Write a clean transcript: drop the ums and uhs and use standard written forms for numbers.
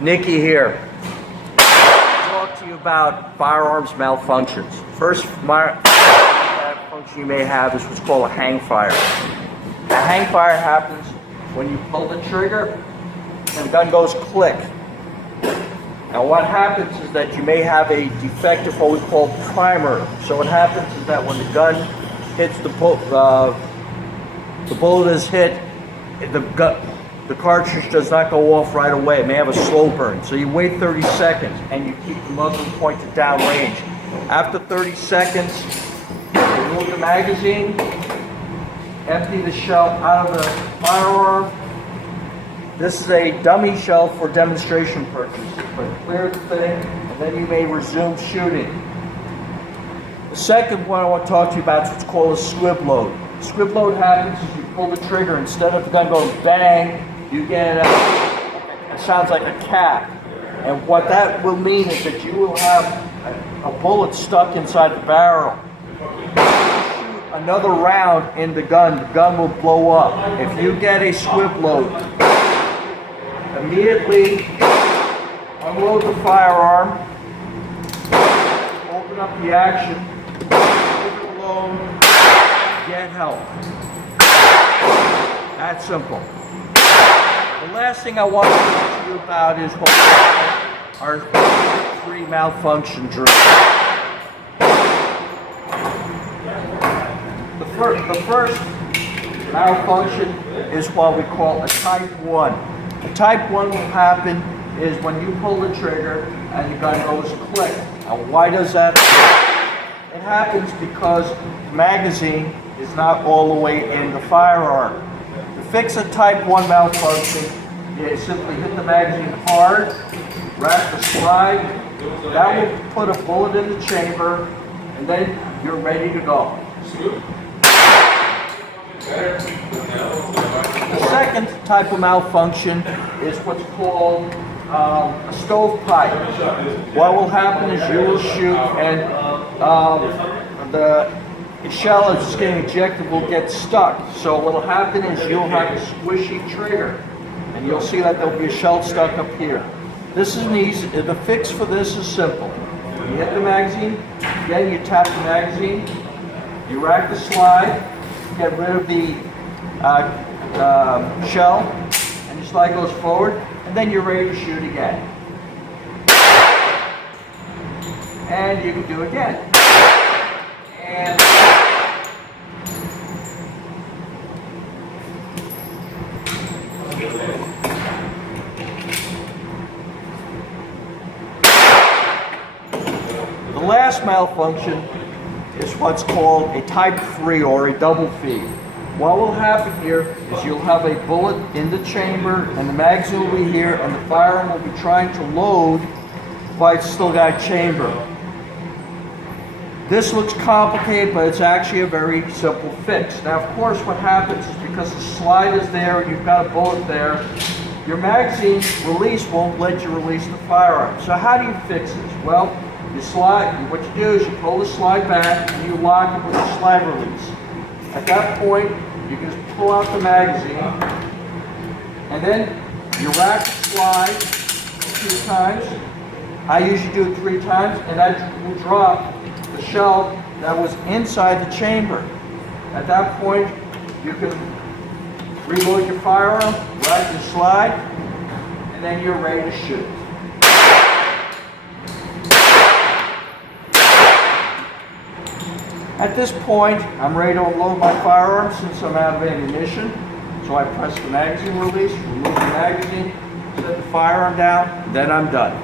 Nikki here. I'll talk to you about firearms malfunctions. First malfunction you may have is what's called a hang fire. A hang fire happens when you pull the trigger and the gun goes click. Now what happens is that you may have a defective, what we call primer. So what happens is that when the gun hits the bullet is hit, the cartridge does not go off right away. It may have a slow burn. So you wait 30 seconds and you keep the muzzle pointed downrange. After 30 seconds, remove the magazine, empty the shell out of the firearm. This is a dummy shell for demonstration purposes, but clear the thing and then you may resume shooting. The second one I want to talk to you about is what's called a squib load. Squib load happens is you pull the trigger, instead of the gun going bang, you get it sounds like a cap. And what that will mean is that you will have a bullet stuck inside the barrel. Shoot another round in the gun will blow up. If you get a squib load, immediately unload the firearm, open up the action, leave it alone, get help. That's simple. The last thing I want to talk to you about is what we call our 3 malfunction drills. The first malfunction is what we call a type 1. A type 1 will happen is when you pull the trigger and the gun goes click. Now why does that happen? It happens because the magazine is not all the way in the firearm. To fix a type 1 malfunction, you simply hit the magazine hard, wrap the slide, that will put a bullet in the chamber, and then you're ready to go. The second type of malfunction is what's called a stovepipe. What will happen is you will shoot and the shell is getting ejected will get stuck. So what will happen is you'll have a squishy trigger and you'll see that there'll be a shell stuck up here. This is easy. The fix for this is simple. You hit the magazine, again you tap the magazine, you rack the slide, get rid of the shell, and your slide goes forward, and then you're ready to shoot again. And you can do it again. And the last malfunction is what's called a type 3 or a double feed. What will happen here is you'll have a bullet in the chamber and the magazine will be here and the firearm will be trying to load but it's still got a chamber. This looks complicated, but it's actually a very simple fix. Now of course what happens is because the slide is there and you've got a bullet there, your magazine release won't let you release the firearm. So how do you fix this? Well, you slide, what you do is you pull the slide back and you lock it with the slide release. At that point, you can just pull out the magazine and then you rack the slide 2 times. I usually do it 3 times and I will drop the shell that was inside the chamber. At that point, you can reload your firearm, rack your slide, and then you're ready to shoot. At this point, I'm ready to unload my firearm since I'm out of ammunition. So I press the magazine release, remove the magazine, set the firearm down, then I'm done.